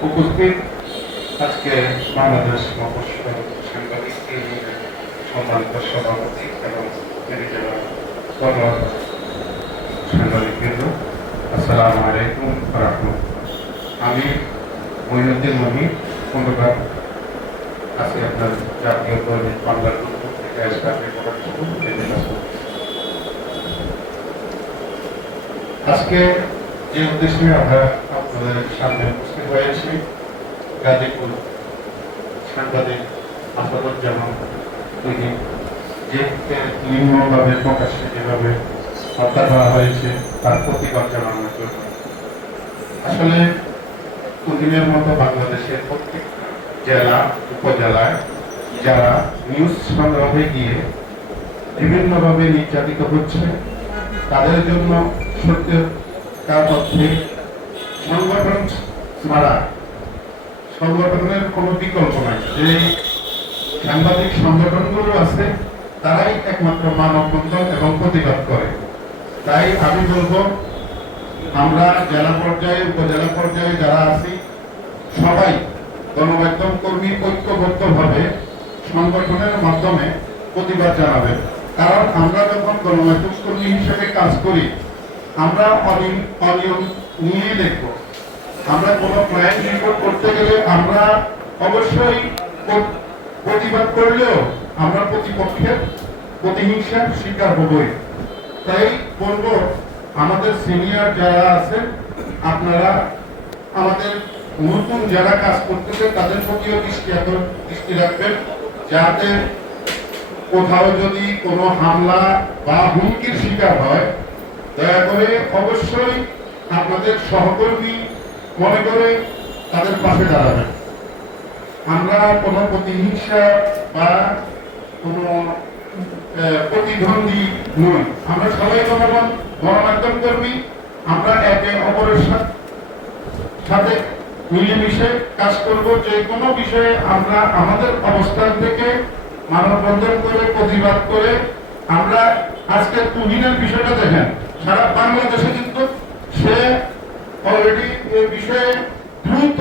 উপস্থিত আজকে বাংলাদেশ মফস্বল সাংবাদিক সম্মানিত সভাপতি এবং সাংবাদিকবৃন্দ আসসালামু আলাইকুম আমি মহিনুদ্দিন মহি খন্দকার আছি আপনার জাতীয় দৈনিক বাংলার থেকে স্টাফ আজকে যে উদ্দেশ্যে আমরা আপনাদের সামনে উপস্থিত হয়েছি, গাজীপুর সাংবাদিক আসাদুজ্জামান তিনি যে নিম্নভাবে প্রকাশ্যে যেভাবে হত্যা করা হয়েছে, তার প্রতিবাদ জানানোর জন্য। আসলে কুদিনের মতো বাংলাদেশের প্রত্যেক জেলা, উপজেলায় যারা নিউজ সংগ্রহে গিয়ে বিভিন্নভাবে নির্যাতিত হচ্ছে, তাদের জন্য সত্যতার পক্ষে সংগঠন ছাড়া। সংগঠনের কোনো বিকল্প নাই। যে সাংবাদিক সংগঠনগুলো আছে, তারাই একমাত্র মানববন্ধন এবং প্রতিবাদ করে। তাই আমি বলব, আমরা জেলা পর্যায়ে, উপজেলা পর্যায়ে যারা আছি, সবাই গণমাধ্যম কর্মী ঐক্যবদ্ধভাবে সংগঠনের মাধ্যমে প্রতিবাদ জানাবে কারণ আমরা যখন গণমাধ্যম কর্মী হিসেবে কাজ করি আমরা অনিয়ম অনিয়ম নিয়ে দেখব। আমরা কোনো ক্লায়েন্ট রিপোর্ট করতে গেলে আমরা অবশ্যই প্রতিবাদ করলেও আমরা প্রতিপক্ষের প্রতিহিংসার শিকার হবই। তাই বলব, আমাদের সিনিয়র যারা আছেন, আপনারা আমাদের নতুন যারা কাজ করতেছে, তাদের প্রতিও দৃষ্টি এখন দৃষ্টি রাখবেন। যাতে কোথাও যদি কোনো হামলা বা হুমকির শিকার হয় দয়া করে অবশ্যই আপনাদের সহকর্মী মনে করে তাদের পাশে দাঁড়াবেন। আমরা কোনো প্রতিহিংসা বা কোনো প্রতিদ্বন্দ্বী নই। আমরা সবাই জনগণ গণমাধ্যম কর্মী, আমরা একে অপরের সাথে মিলেমিশে কাজ করব। যে কোনো বিষয়ে আমরা আমাদের অবস্থান থেকে মানববন্ধন করে, প্রতিবাদ করে আমরা আজকে তুহিনের বিষয়টা দেখেন। সারা বাংলাদেশে কিন্তু সে অলরেডি এই বিষয়ে দ্রুত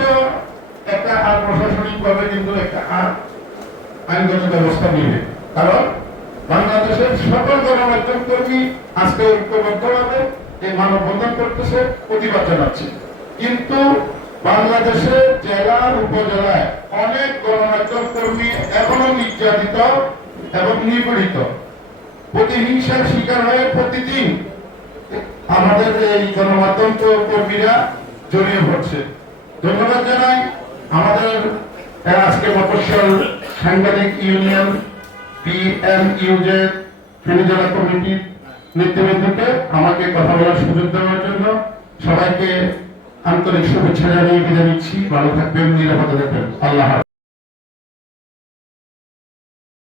একটা আর প্রশাসনিকভাবে কিন্তু একটা আর আইনগত ব্যবস্থা নিবে কারণ বাংলাদেশের সকল গণমাধ্যম কর্মী আজকে ঐক্যবদ্ধভাবে এই মানববন্ধন করতেছে, প্রতিবাদ জানাচ্ছে। কিন্তু বাংলাদেশের জেলা, উপজেলায় অনেক গণমাধ্যম কর্মী এখনও নির্যাতিত এবং নিপীড়িত। প্রতিহিংসার শিকার হয়ে প্রতিদিন আমাদের এই গণমাধ্যম কর্মীরা জড়িয়ে পড়ছে ধন্যবাদ জানাই আমাদের আজকে মফস্বল সাংবাদিক ইউনিয়ন পিএমইউজে ফেনী জেলা কমিটির নেতৃবৃন্দকে আমাকে কথা বলার সুযোগ দেওয়ার জন্য সবাইকে আন্তরিক শুভেচ্ছা জানিয়ে বিদায় নিচ্ছি। ভালো থাকবেন, নিরাপদে থাকবেন। আল্লাহ।